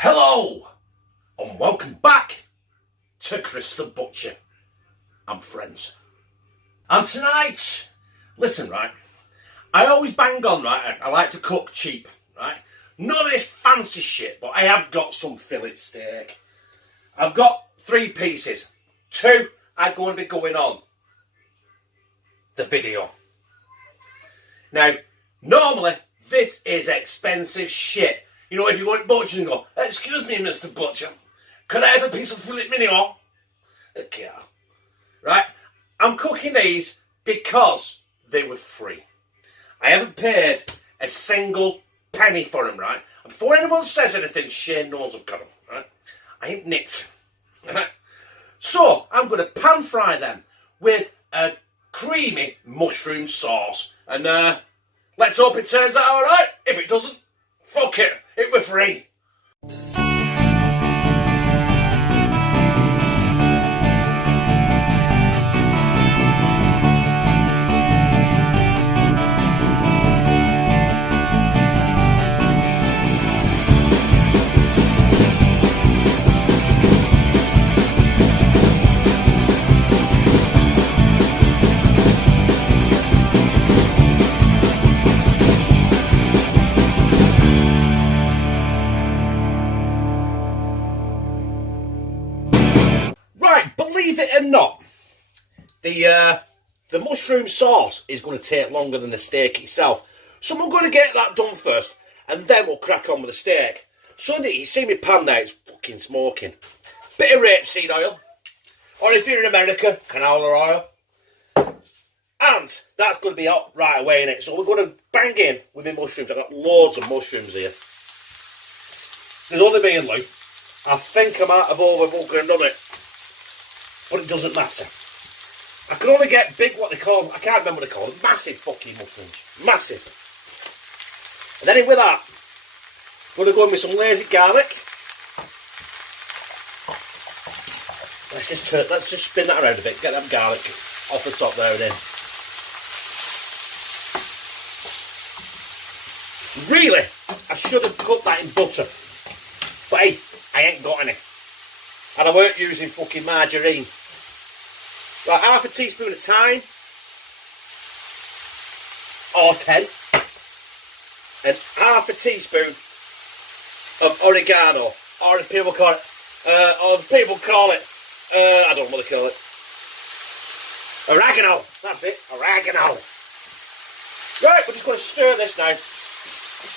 Hello and welcome back to Chris the Butcher and friends. And tonight, listen, right, I always bang on, right, I like to cook cheap, right, none of this fancy shit, but I have got some fillet steak. I've got 3 pieces, 2 are going to be going on the video. Now, normally this is expensive shit. You know, if you go to butcher and go, excuse me, Mr. Butcher, could I have a piece of filet mignon? Okay. Right? I'm cooking these because they were free. I haven't paid a single penny for them, right? And before anyone says anything, Shane knows I've got them, right? I ain't nicked. Right? So, I'm going to pan fry them with a creamy mushroom sauce. And let's hope it turns out alright. If it doesn't, fuck it. It were free. Believe it or not, the mushroom sauce is going to take longer than the steak itself. So I'm going to get that done first, and then we'll crack on with the steak. So you see me pan there, it's fucking smoking. Bit of rapeseed oil, or if you're in America, canola oil. And that's going to be hot right away in it. So we're going to bang in with my mushrooms. I've got loads of mushrooms here. There's only me and Lou. I think I might have overfucking done it. But it doesn't matter. I can only get big, what they call them, I can't remember what they call them, massive fucking mushrooms. Massive. And then with that, I'm going to go in with some lazy garlic. Let's just spin that around a bit, get that garlic off the top there and in. Really, I should have cooked that in butter. But hey, I ain't got any. And I weren't using fucking margarine. Right, half a teaspoon of thyme. Or 10. And half a teaspoon of oregano. Or as people call it, I don't know what they call it. Oregano. That's it, oregano. Right, we're just going to stir this now.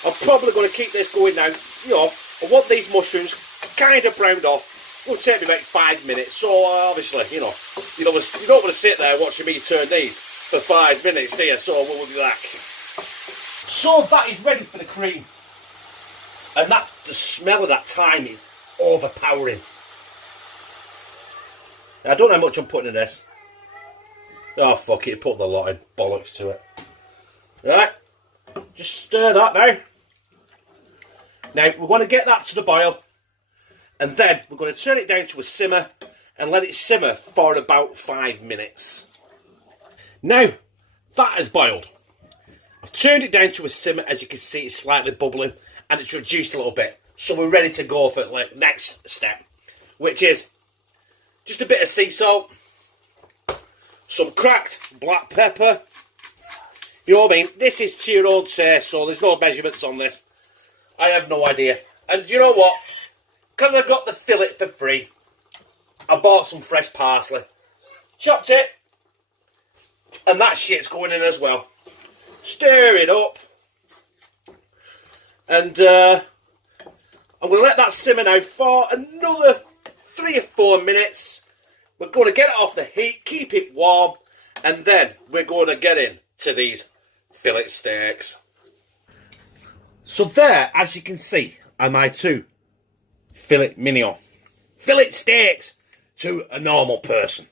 I'm probably going to keep this going now. You know, I want these mushrooms kind of browned off. It'll take me about 5 minutes, so obviously, you know, you don't want to sit there watching me turn these for 5 minutes, do you? So we'll be back. So that is ready for the cream. And the smell of that thyme is overpowering. I don't know how much I'm putting in this. Oh, fuck it, put the lot in. Bollocks to it. Right, just stir that now. Now, we want to get that to the boil. And then we're going to turn it down to a simmer and let it simmer for about 5 minutes. Now, that has boiled. I've turned it down to a simmer. As you can see, it's slightly bubbling and it's reduced a little bit. So we're ready to go for the next step, which is just a bit of sea salt, some cracked black pepper. You know what I mean? This is to your own taste, so there's no measurements on this. I have no idea. And you know what? Because I got the fillet for free, I bought some fresh parsley, chopped it, and that shit's going in as well. Stir it up, and I'm going to let that simmer now for another 3 or 4 minutes. We're going to get it off the heat, keep it warm, and then we're going to get into these fillet steaks. So there, as you can see, are my 2 filet mignon. Fillet steaks to a normal person.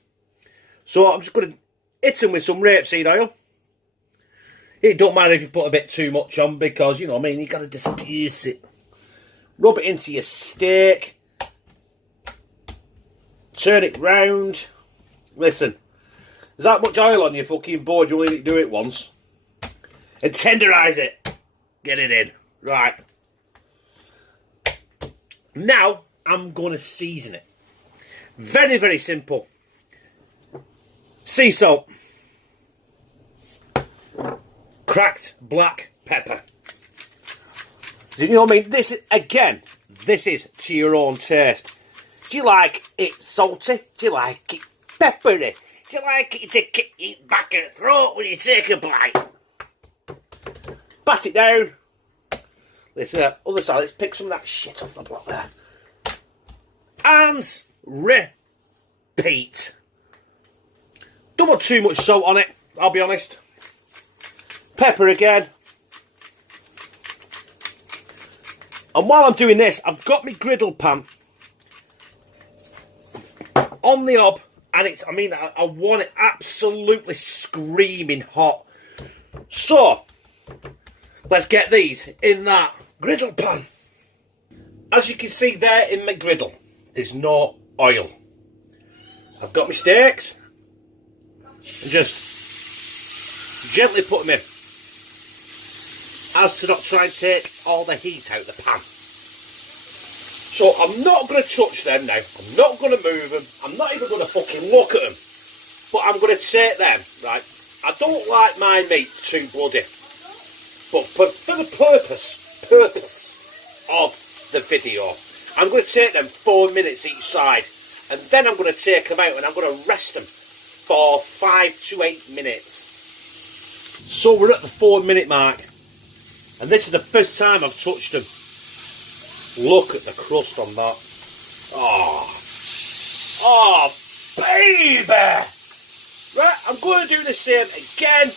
So I'm just going to hit them with some rapeseed oil. It don't matter if you put a bit too much on because, you know what I mean, you got to disperse it. Rub it into your steak. Turn it round. Listen, there's that much oil on your fucking board, you only need to do it once. And tenderise it. Get it in. Right. Now, I'm going to season it. Very, very simple. Sea salt. Cracked black pepper. You know what I mean? This, again, this is to your own taste. Do you like it salty? Do you like it peppery? Do you like it to kick you back at the throat when you take a bite? Pat it down. This other side, let's pick some of that shit off the block there. And repeat. Don't want too much salt on it, I'll be honest. Pepper again. And while I'm doing this, I've got my griddle pan on the hob, and it's, I mean, I want it absolutely screaming hot. So, let's get these in that griddle pan. As you can see there in my griddle, there's no oil. I've got my steaks, and just gently put them in, as to not try and take all the heat out of the pan. So I'm not going to touch them now. I'm not going to move them. I'm not even going to fucking look at them. But I'm going to take them, right? I don't like my meat too bloody. But for the purpose of the video, I'm going to take them 4 minutes each side. And then I'm going to take them out and I'm going to rest them for 5 to 8 minutes. So we're at the 4 minute mark. And this is the first time I've touched them. Look at the crust on that. Oh, baby! Right, I'm going to do the same again.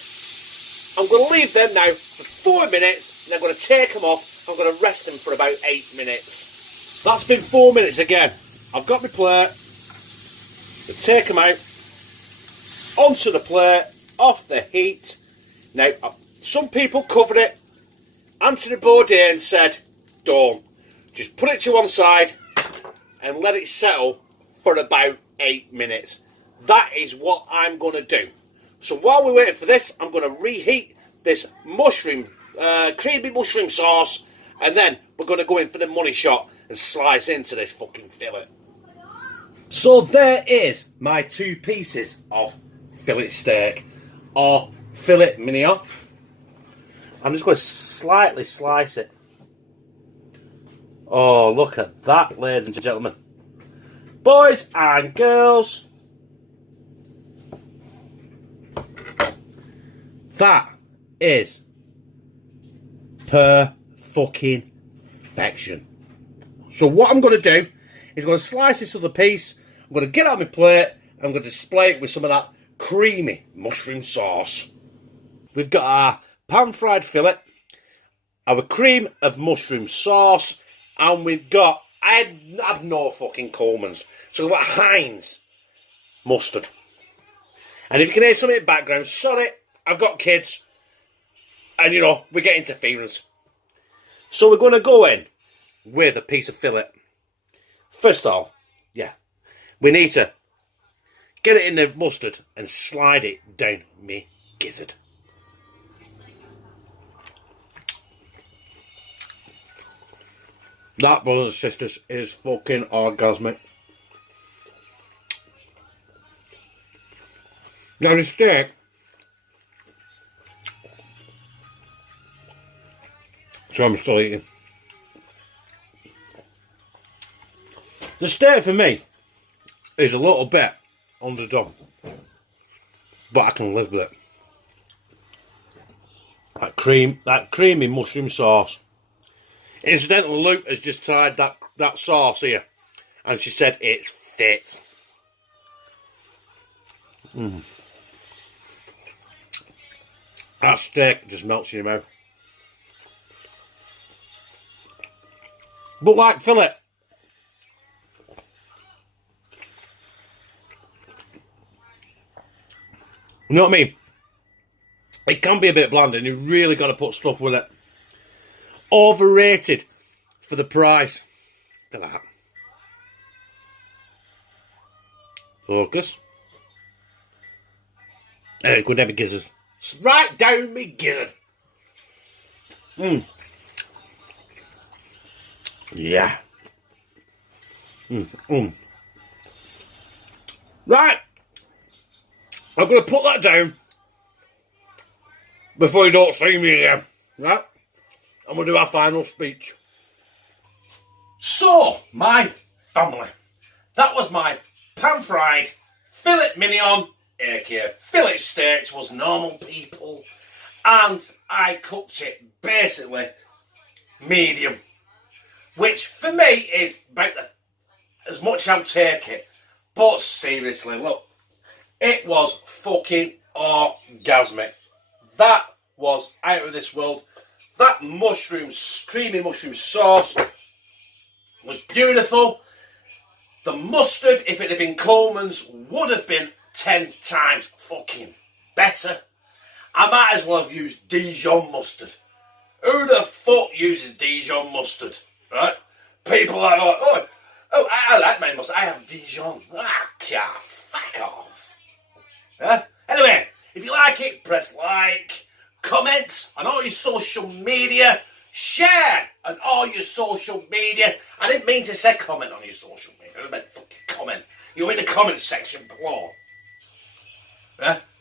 I'm going to leave them now for 4 minutes, and I'm going to take them off. I'm going to rest them for about 8 minutes. That's been 4 minutes again. I've got my plate. I take them out. Onto the plate, off the heat. Now, some people covered it. Anthony Bourdain said, don't. Just put it to one side and let it settle for about 8 minutes. That is what I'm going to do. So while we're waiting for this, I'm going to reheat this mushroom, creamy mushroom sauce, and then we're going to go in for the money shot and slice into this fucking fillet. So there is my 2 pieces of fillet steak, or filet mignon. I'm just going to slightly slice it. Oh, look at that, ladies and gentlemen. Boys and girls. That is perfection. So what I'm going to do is I'm going to slice this other piece. I'm going to get it on my plate. I'm going to display it with some of that creamy mushroom sauce. We've got our pan-fried fillet, our cream of mushroom sauce, and we've got, I have no fucking Coleman's, so we've got Heinz mustard. And if you can hear something in the background, sorry, I've got kids, and you know, we get interference. So we're going to go in with a piece of fillet. First of all, yeah, we need to get it in the mustard and slide it down me gizzard. That, brothers and sisters, is fucking orgasmic. Now the steak, so I'm still eating. The steak for me is a little bit underdone, but I can live with it. That creamy mushroom sauce. Incidentally, Luke has just tried that sauce here, and she said it's fit. That steak just melts in your mouth. But like fillet, you know what I mean? It can be a bit bland, and you really got to put stuff with it. Overrated for the price. Look at that. Focus. And it could never gizzard. Right down me gizzard. Yeah. Right, I'm going to put that down before you don't see me again. Right, and we'll do our final speech. So, my family, that was my pan-fried filet mignon, aka fillet steaks, was normal people, and I cooked it basically medium, which for me is about as much I'll take it. But seriously, look, it was fucking orgasmic. That was out of this world. That creamy mushroom sauce was beautiful. The mustard, if it had been Coleman's, would have been 10 times fucking better. I might as well have used Dijon mustard. Who the fuck uses Dijon mustard, right? People are like, oh, I like my mustard. I have Dijon. Fuck off. Anyway, if you like it, press like, comment on all your social media, share on all your social media. I didn't mean to say comment on your social media. I just meant fucking comment. You're in the comment section below.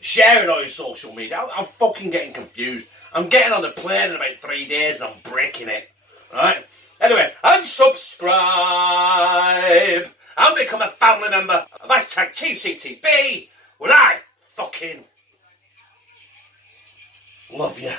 Share on all your social media. I'm fucking getting confused. I'm getting on a plane in about 3 days and I'm breaking it. Right? Anyway, and subscribe and become a family member of #TeamCTB, where I fucking love you.